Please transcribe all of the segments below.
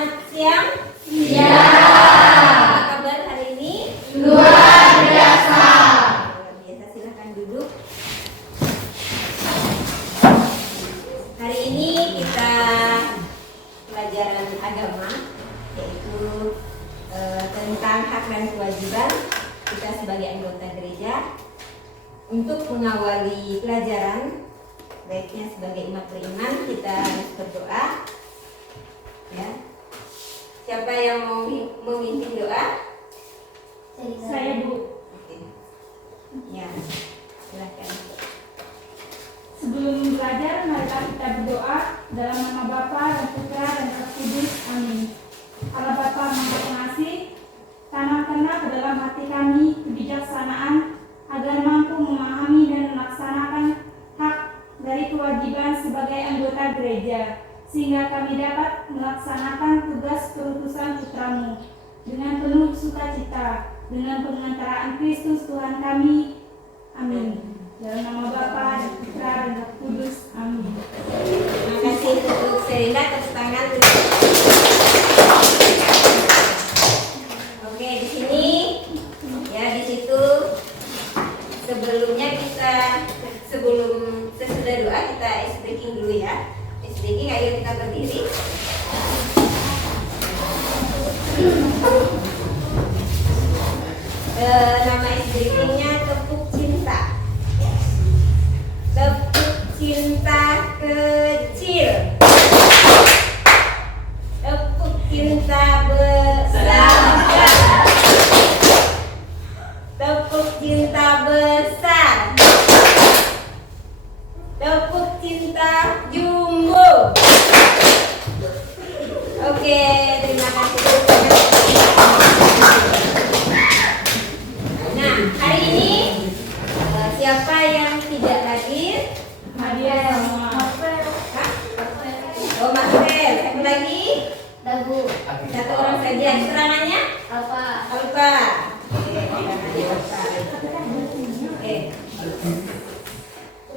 Selamat siang. Iya. Apa kabar hari ini? Luar biasa. Luar biasa, silahkan duduk. Hari ini kita pelajaran agama, yaitu tentang hak dan kewajiban kita sebagai anggota gereja. Untuk mengawali pelajaran, baiknya sebagai umat beriman kita harus berdoa. Ya. Siapa yang mau memimpin doa? Saya, Bu. Oke. Ya, silakan. Sebelum belajar, marilah kita berdoa dalam nama Bapa dan Putra dan Roh Kudus. Amin. Allah Bapa Maha Pengasih, tanamkanlah ke dalam hati kami kebijaksanaan agar mampu memahami dan melaksanakan hak dari kewajiban sebagai anggota gereja, sehingga kami dapat melaksanakan tugas perutusan Putramu dengan penuh sukacita, dengan pengantaraan Kristus Tuhan kami. Amin. Dalam nama Bapa dan Putra dan Roh Kudus. Amin. Terima kasih untuk Serinda, tepuk tangan. Oke, di sini ya, di situ sebelumnya kita sesudah doa kita ice breaking dulu ya. Ice breaking, ayo kita berdiri. Nama ice breakingnya tepuk cinta. Tepuk cinta kecil. Tepuk cinta besar. Tepuk cinta besar. Tepuk cinta jumbo. Oke, terima kasih. Nah, hari ini siapa yang tidak hadir? Hadir semua. Hah? Oh, Marcel. Satu lagi? Dagu. Satu orang saja. Keterangannya? Alfa. Alfa. Oke, keterangannya Alfa. Oke.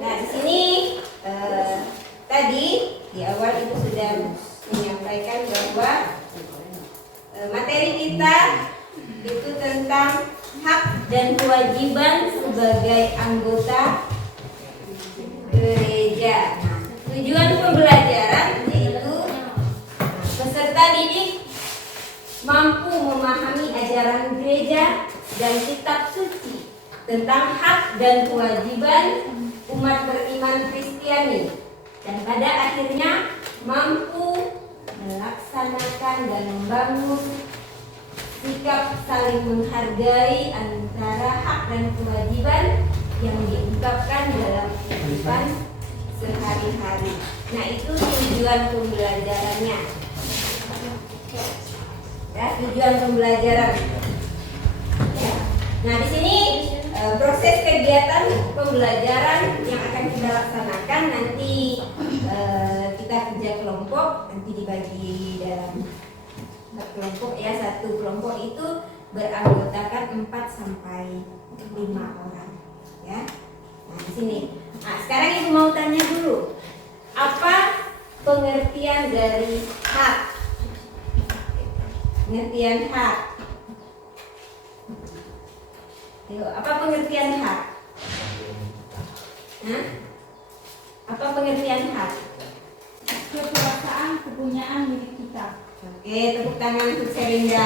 Nah, di sini tadi di awal Ibu sudah menyampaikan bahwa materi kita itu tentang hak dan kewajiban sebagai anggota gereja. Nah, tujuan pembelajaran yaitu peserta didik mampu memahami ajaran gereja dan kitab suci tentang hak dan kewajiban umat beriman Kristiani, dan pada akhirnya mampu melaksanakan dan membangun sikap saling menghargai antara hak dan kewajiban yang diungkapkan dalam kehidupan sehari-hari. Nah, itu tujuan pembelajarannya. Ya, tujuan pembelajaran. Ya. Nah, di sini proses kegiatan pembelajaran yang akan kita laksanakan nanti kita kerja kelompok, nanti dibagi dalam kelompok ya. Satu kelompok itu beranggotakan 4 sampai 5 orang ya. Nah, di sini. Nah, sekarang Ibu mau tanya dulu. Apa pengertian dari hak? Pengertian hak. Ayo, apa pengertian hak? Hah? Apa pengertian hak? Kekuasaan kepunyaan milik kita. Oke, tepuk tangan untuk Serinda.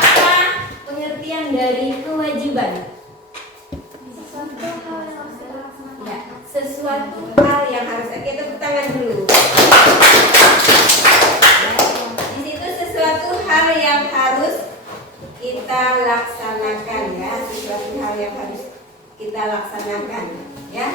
Apa pengertian dari kewajiban? Ya, sesuatu hal yang harus. Oke, tepuk tangan dulu. Ya, di situ sesuatu hal yang harus kita laksanakan ya, sesuatu hal yang harus kita laksanakan ya.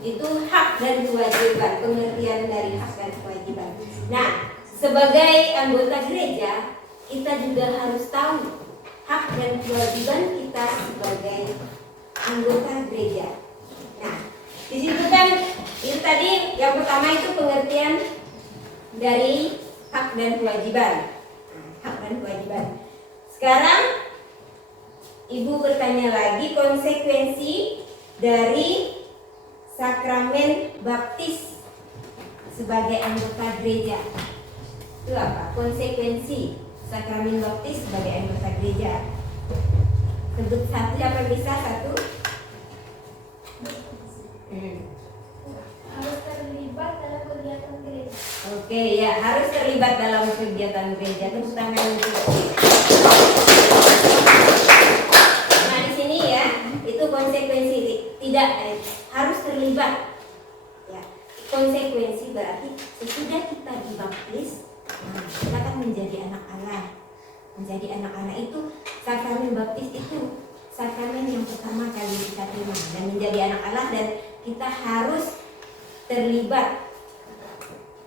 Itu hak dan kewajiban, pengertian dari hak dan kewajiban. Nah, sebagai anggota gereja, kita juga harus tahu hak dan kewajiban kita sebagai anggota gereja. Nah, di situ kan itu tadi yang pertama itu pengertian dari hak dan kewajiban. Nah, hak dan kewajiban. Sekarang Ibu bertanya lagi konsekuensi dari sakramen baptis sebagai anggota gereja. Itu apa? Konsekuensi sakramen baptis sebagai anggota gereja. Sebut satu, siapa bisa satu? Harus terlibat dalam kegiatan gereja. Oke, ya, harus terlibat dalam kegiatan gereja. Tepuk tangan untuk. Nah, di sini ya, itu konsekuensi tidak harus terlibat. Ya, konsekuensi berarti sesudah kita dibaptis, nah, kita akan menjadi anak Allah. Menjadi anak Allah itu sakramen baptis itu sakramen yang pertama kali kita terima dan menjadi anak Allah, dan kita harus terlibat.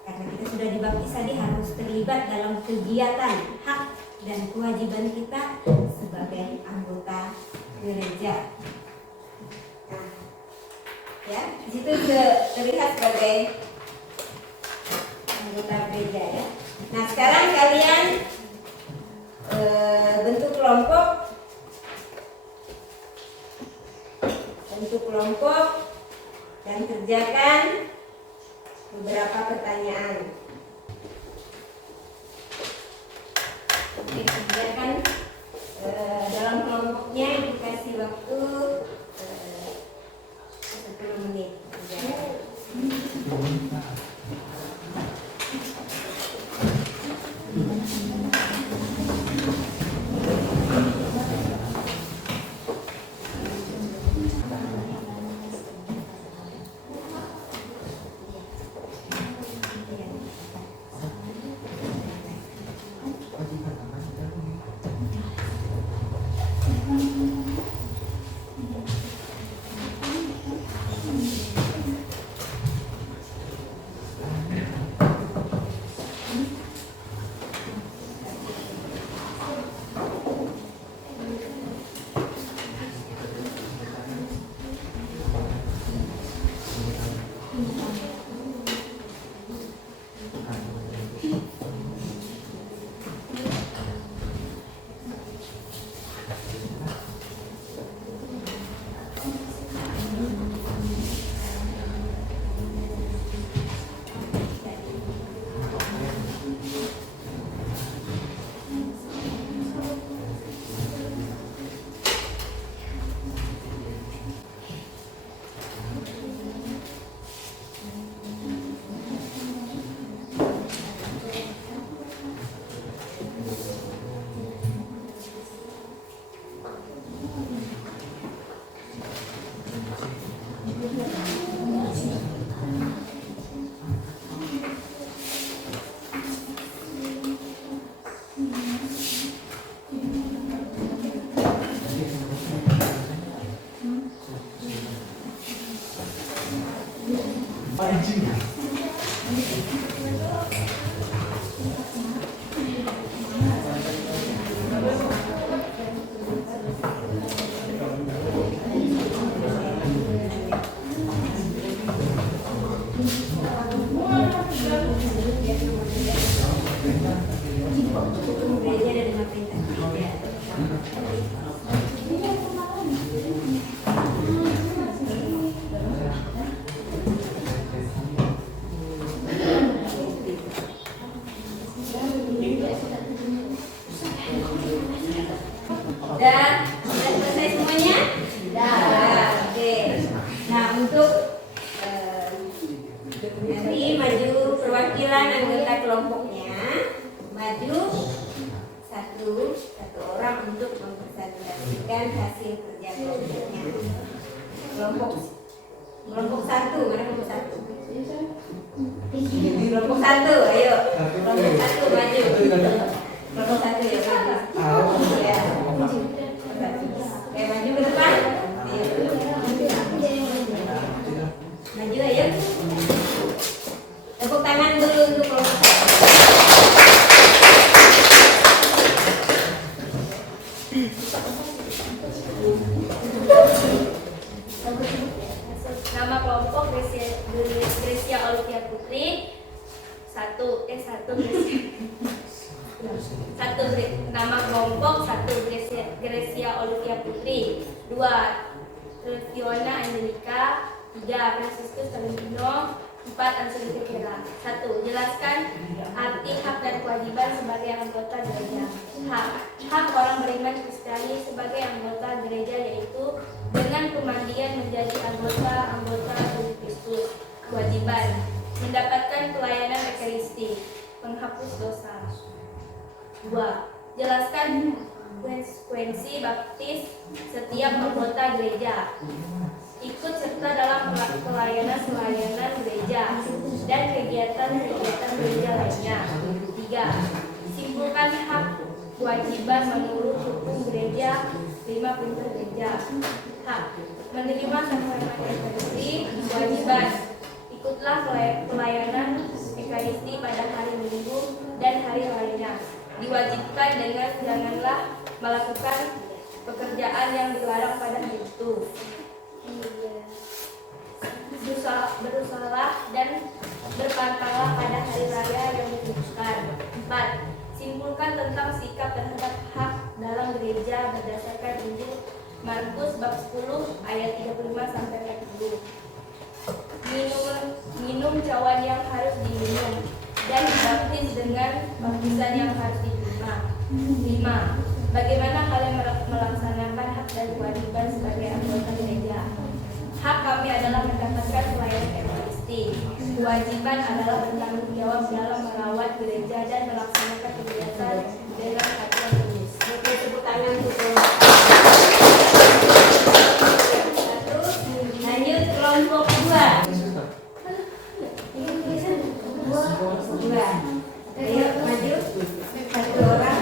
Karena kita sudah dibaptis tadi, harus terlibat dalam kegiatan hak dan kewajiban kita sebagai anggota gereja. Nah, ya, di situ terlihat sebagai anggota gereja ya. Nah, sekarang kalian bentuk kelompok dan kerjakan beberapa pertanyaan. Oke, kerjakan dalam kelompoknya dikasih waktu 10 menit. Sudah selesai semuanya? Sudah. Oke. Nah, untuk nanti maju perwakilan anggota kelompoknya, maju satu orang untuk mempresentasikan hasil kerja kelompoknya. Kelompok satu, mana kelompok satu? Kelompok satu, ayo. Kelompok satu maju. Kelompok satu ya, maju. Ya. Oke, maju ke depan. Ayo. Maju ayo. Tepuk tangan dulu untuk kelompok satu. Nama kelompok Grecia Olivia Putri. Nama kelompok 1 Grecia Olivia Putri, 2 Fiona Angelika, 3 Franciscus Valentino, 4. Ansur kira. 1. Jelaskan arti hak dan kewajiban sebagai anggota gereja. Hak orang beriman Kristiani sebagai anggota gereja yaitu dengan pemandian menjadi anggota tubuh Kristus. Kewajiban mendapatkan pelayanan ekaristi, penghapus dosa. 2. Jelaskan konsekuensi baptis setiap anggota gereja. Ikut serta dalam pelayanan gereja dan kegiatan gereja lainnya. 3. Simpulkan hak kewajiban menurut hukum gereja 5 perintah gereja. Hak menerima sakramen ekaristi. Kewajiban ikutlah pelayanan ekaristi pada hari Minggu dan hari lainnya. Diwajibkan dengan janganlah melakukan pekerjaan yang dilarang pada hari itu. Berusahalah dan berpantanglah pada hari raya yang ditentukan. 4. Simpulkan tentang sikap terhadap hak dalam gereja berdasarkan Injil Markus bab 10 ayat 35 sampai 40. Minum cawan yang harus diminum dan dibaptis dengan baptisan yang harus diterima. 5. Bagaimana kalian melaksanakan hak dan kewajiban sebagai anggota gereja? Hak kami adalah mendapatkan pelayanan ekaristi. Kewajiban adalah bertanggung jawab dalam merawat gereja dan melaksanakan kegiatan dengan hati yang tulus. Tepuk tangan untuk lanjut kelompok 2. Ayo maju satu orang.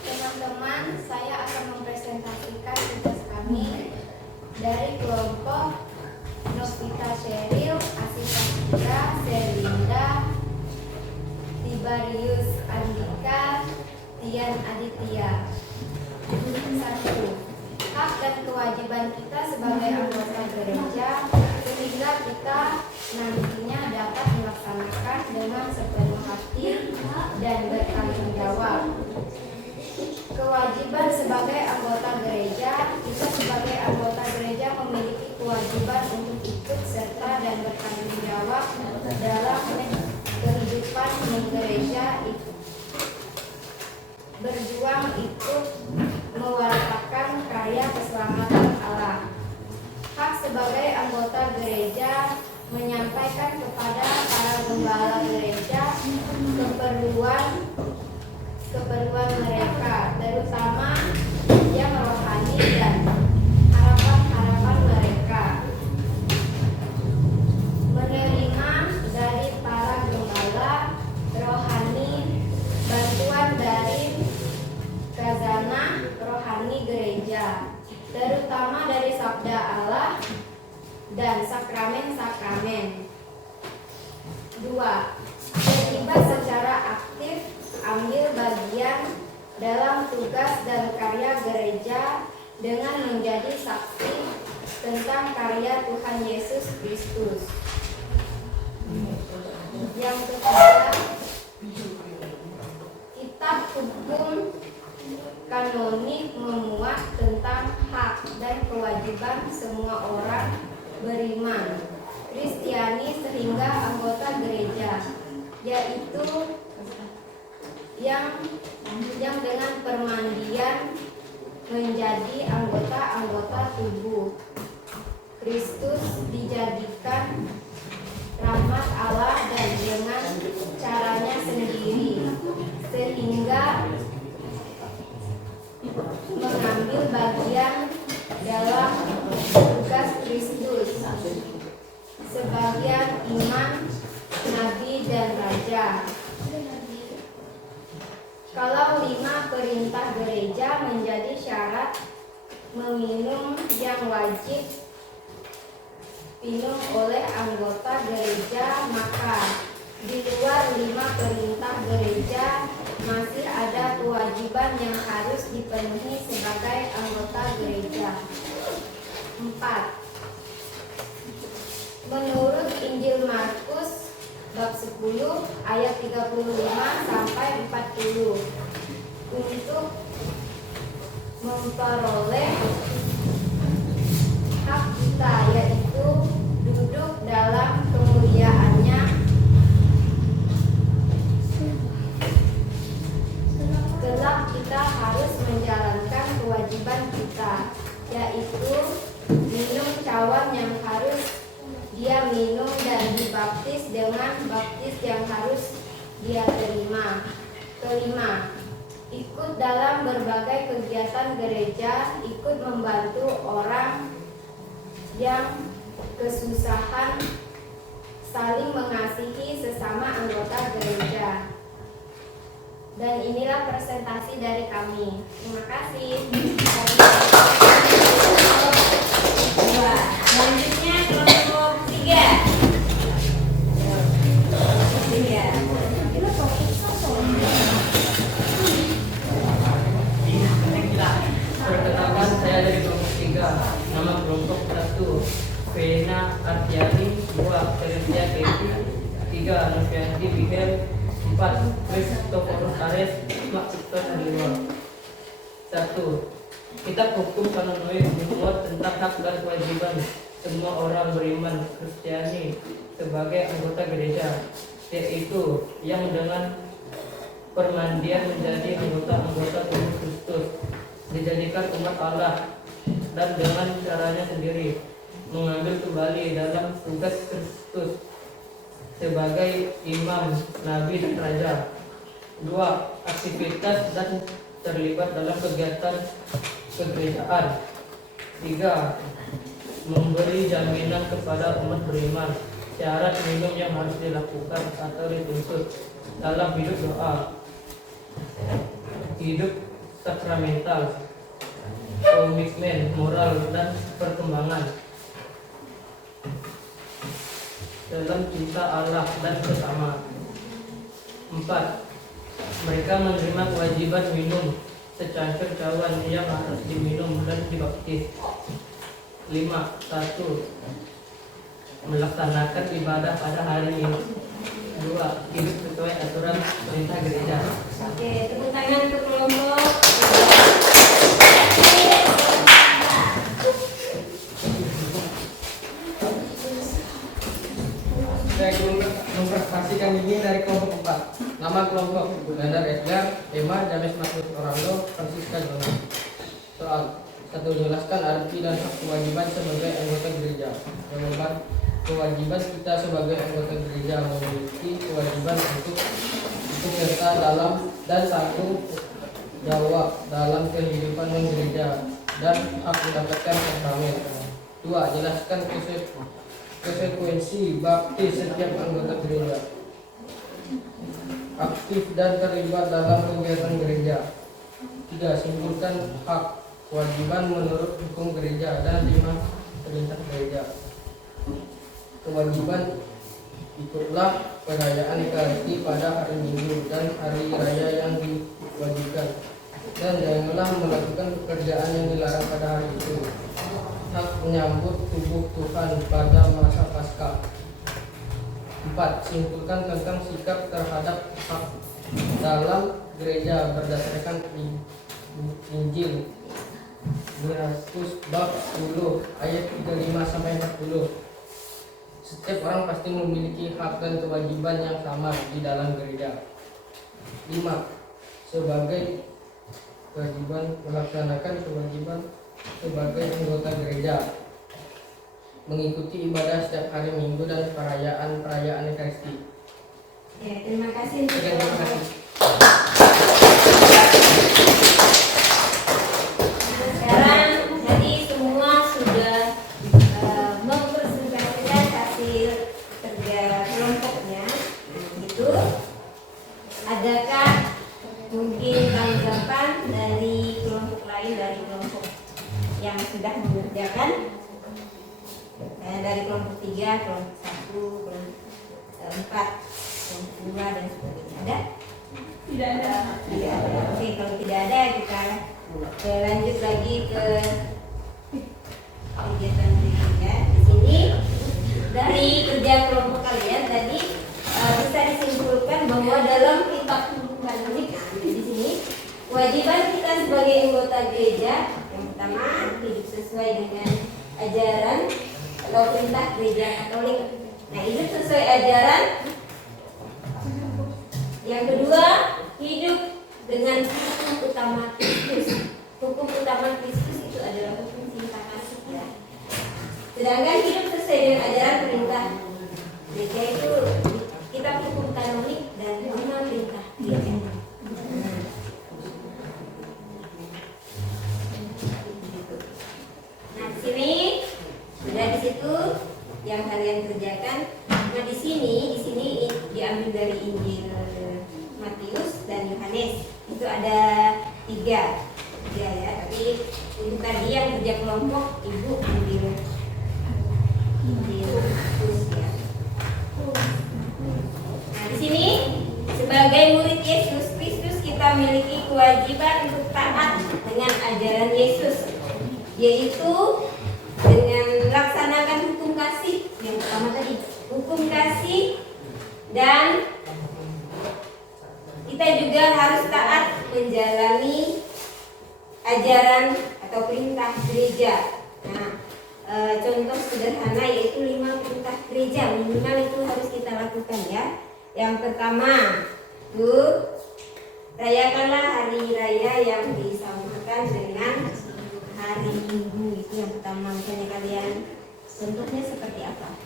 Teman-teman, saya akan mempresentasikan tugas kami dari kelompok Novita Sheryl, Asita Citra, Serlinda, Tibarius Andika, Tian Aditya. 1. Hak dan kewajiban kita sebagai anggota gereja sehingga kita nantinya dapat melaksanakan dengan sepenuh hati dan bertanggung jawab. Kewajiban sebagai anggota gereja, kita sebagai anggota gereja memiliki kewajiban untuk ikut serta dan bertanggung jawab dalam kehidupan gereja, berjuang ikut mewartakan karya keselamatan Allah. Hak sebagai anggota gereja menyampaikan kepada para gembala gereja keperluan mereka, terutama yang rohani dan harapan-harapan mereka. Menerima dari para gembala rohani bantuan dari khazanah rohani gereja, terutama dari sabda Allah dan sakramen-sakramen. 2. Terlibat secara aktif ambil bagian dalam tugas dan karya gereja dengan menjadi saksi tentang karya Tuhan Yesus Kristus. Yang ketiga, kitab hukum kanonik memuat tentang hak dan kewajiban semua orang beriman Kristiani sehingga anggota gereja, yaitu yang dengan permandian menjadi anggota tubuh Kristus dijadikan rahmat Allah dan dengan caranya sendiri, sehingga mengambil bagian dalam tugas Kristus sebagai imam, nabi, dan raja. Kalau 5 perintah gereja menjadi syarat meminum yang wajib minum oleh anggota gereja, maka di luar 5 perintah gereja masih ada kewajiban yang harus dipenuhi sebagai anggota gereja. 4. Menurut Injil Markus bab 10 ayat 35 sampai 40 untuk memperoleh hak kita, yaitu duduk dalam kemuliaannya, kelak kita harus menjalankan kewajiban kita, yaitu minum cawan yang harus dia minum dan dibaptis dengan baptis yang harus dia terima. Kelima, ikut dalam berbagai kegiatan gereja, ikut membantu orang yang kesusahan, saling mengasihi sesama anggota gereja. Dan inilah presentasi dari kami. Terima kasih. Selanjutnya kelompok 3. Perkenalkan, saya dari kelompok 3. Nama kelompok 1 Vena Artiani, 2 Teresia Keti, 3 Novianti Bihel, 4 Christopher Ares, 5 Victor Aliwa. 1. Kitab Hukum Kanonoi memuat tentang hak dan kewajiban semua orang beriman Kristiani sebagai anggota gereja, yaitu yang dengan permandian menjadi anggota-anggota tubuh Kristus, dijadikan umat Allah, dan dengan caranya sendiri mengambil kembali dalam tugas Kristus sebagai imam, nabi, dan raja. 2. Aktivitas dan terlibat dalam kegiatan kegerejaan. 3. Memberi jaminan kepada umat beriman syarat minum yang harus dilakukan atau dituntut dalam hidup doa, hidup sakramental, komitmen moral dan perkembangan dalam cinta Allah dan sesama. 4. Mereka menerima kewajiban minum secangkir cawan yang harus diminum dan dibaptis. 5. 1. Melaksanakan ibadah pada hari Minggu. 2. Hidup sesuai aturan perintah gereja. Oke, tepuk tangan untuk kelompok. Saya mempresentasikan ini dari kelompok 4. Nama kelompok Gandar Edgar, Emma, James Marcus Orlando, Francisca Jonas. Soal 1. Jelaskan arti dan hak kewajiban sebagai anggota gereja. Jawaban: kewajiban kita sebagai anggota gereja memiliki kewajiban untuk ikut serta dalam dan tanggung jawab dalam kehidupan gereja dan hak mendapatkan sakramen. 2. Jelaskan konsekuensi baptis setiap anggota gereja. Aktif dan terlibat dalam kegiatan gereja. 3. Simpulkan hak kewajiban menurut hukum gereja dan 5. Perintah gereja. Kewajiban: ikutlah perayaan Ekaristi pada hari Minggu dan hari raya yang diwajibkan, dan janganlah melakukan pekerjaan yang dilarang pada hari itu. Hak menyambut tubuh Tuhan pada masa Paskah. 4. Simpulkan tentang sikap terhadap hak dalam gereja berdasarkan Injil Markus bab 10 ayat 35 sampai 40. Setiap orang pasti memiliki hak dan kewajiban yang sama di dalam gereja. 5. Sebagai kewajiban melaksanakan kewajiban sebagai anggota gereja, mengikuti ibadah setiap hari Minggu dan perayaan Ekaristi. Ya, terima kasih untuk Terima kelompok. kasih. Sekarang jadi semua sudah mempresentasikan hasil kerja kelompoknya. Itu adakah mungkin tanggapan dari kelompok lain, dari kelompok yang sudah mengerjakan? Dari kelompok 3, kelompok 1, kelompok 4, kelompok 2 dan sebagainya. Ada? Tidak ada. Tidak ada. Oke, kalau tidak ada kita lanjut lagi ke kegiatan berikutnya. Di sini dari kerja kelompok kalian tadi bisa disimpulkan bahwa dalam kitab hukum kanonik di sini kewajiban kita sebagai anggota gereja yang pertama hidup sesuai dengan ajaran atau perintah gereja Katolik. Nah, hidup sesuai ajaran. Yang kedua, hidup dengan hukum utama Kristus. Hukum utama Kristus itu adalah hukum cinta kasih ya. Sedangkan hidup sesuai dengan ajaran perintah gereja itu kita hukum kanonik dan 5 perintah gereja. Nah, di sini sudah di situ yang kalian kerjakan. Nah, di sini diambil dari Injil Matius dan Yohanes. Itu ada 3 ya. Tapi untuk tadi yang kerja kelompok ibu ambil Injil Matius ya. Nah, di sini sebagai murid Yesus Kristus kita memiliki kewajiban untuk taat dengan ajaran Yesus, yaitu dengan melaksanakan hukum kasih. Yang pertama tadi hukum kasih, dan kita juga harus taat menjalani ajaran atau perintah gereja. Nah, contoh sederhana yaitu 5 perintah gereja minimal itu harus kita lakukan ya. Yang pertama itu rayakanlah hari raya yang disamakan dengan hari Minggu. Itu yang pertama. Misalnya kalian contohnya seperti apa?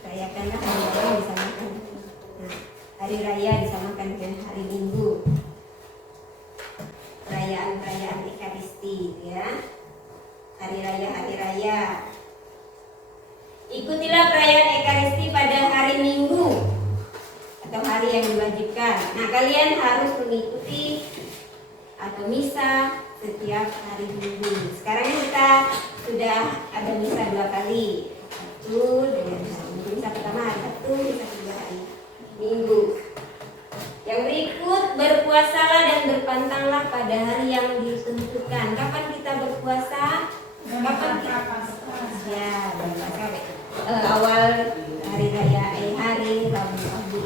Rayakanlah hari raya yang disamakan. Nah, hari raya disamakan dengan hari Minggu. Perayaan Ekaristi ya. Hari raya. Ikutilah perayaan Ekaristi pada hari Minggu atau hari yang diwajibkan. Nah, kalian harus mengikuti atau misa setiap hari Minggu. Sekarang kita sudah ada misa 2 kali. Satu dengan hari Minggu, misa pertama hari Sabtu, misa kedua hari Minggu. Yang berikut, berpuasalah dan berpantanglah pada hari yang ditentukan. Kapan kita berpuasa? Kapan kita ya, berpuasa awal hari raya hari Rabu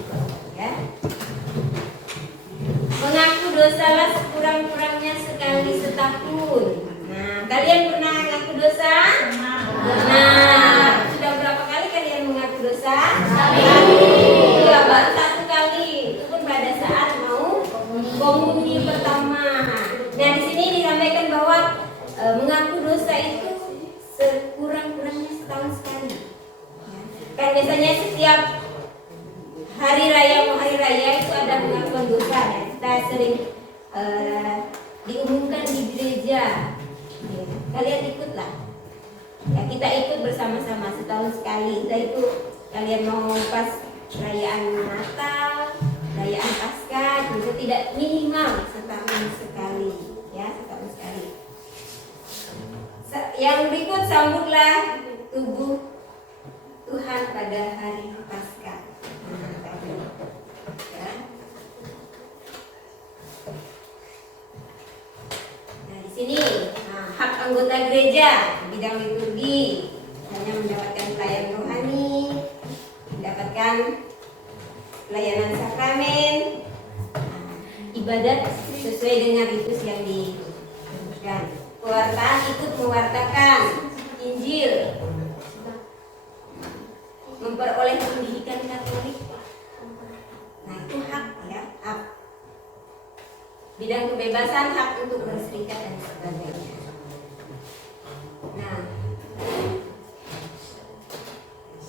ya. Mengaku dosalah sekurang-kurangnya sekali setahun. Nah, kalian pernah mengaku dosa? Pernah. Sudah berapa kali kalian mengaku dosa? Sekali. Ya, baru 1 kali. Itu pun pada saat mau komuni pertama. Nah, di sini disampaikan bahwa mengaku dosa itu sekurang-kurangnya setahun sekali. Kan biasanya setiap hari raya itu ada pengakuan dosa ya. Kita sering diumumkan di gereja ya. Kalian ikutlah ya, kita ikut bersama-sama setahun sekali. Entah itu kalian mau pas perayaan Natal, perayaan Paskah, itu tidak minimal setahun sekali ya, setahun sekali. Yang berikut, sambutlah tubuh Tuhan pada hari Paskah. Ya. Nah, di sini hak anggota gereja bidang liturgi hanya mendapatkan pelayanan rohani, mendapatkan pelayanan sakramen, ibadat sesuai dengan ritus yang ditentukan. Pewartaan ikut mewartakan Injil, memperoleh pendidikan Katolik. Nah, itu hak ya, hak. Bidang kebebasan, hak untuk berserikat dan sebagainya. Nah,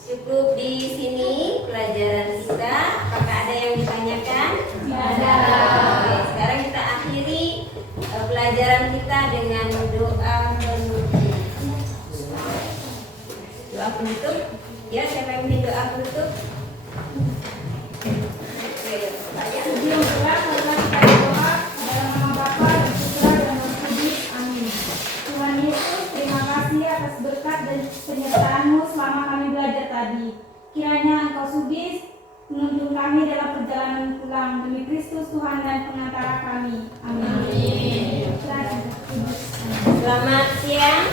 cukup di sini pelajaran kita. Apakah ada yang ditanyakan? Ada. Oke, sekarang kita akhiri pelajaran kita dengan doa penutup. Doa penutup. Ya, siapa yang ingin doa penutup? Sebelum doa, marilah kita berdoa dalam nama Bapa dan Putra dan Roh Kudus. Amin. Tuhan Yesus, terima kasih atas berkat dan penyertaan-Mu selama kami belajar tadi. Kiranya Engkau sudis menuntun kami dalam perjalanan pulang demi Kristus Tuhan dan pengantara kami. Amin. Selamat siang.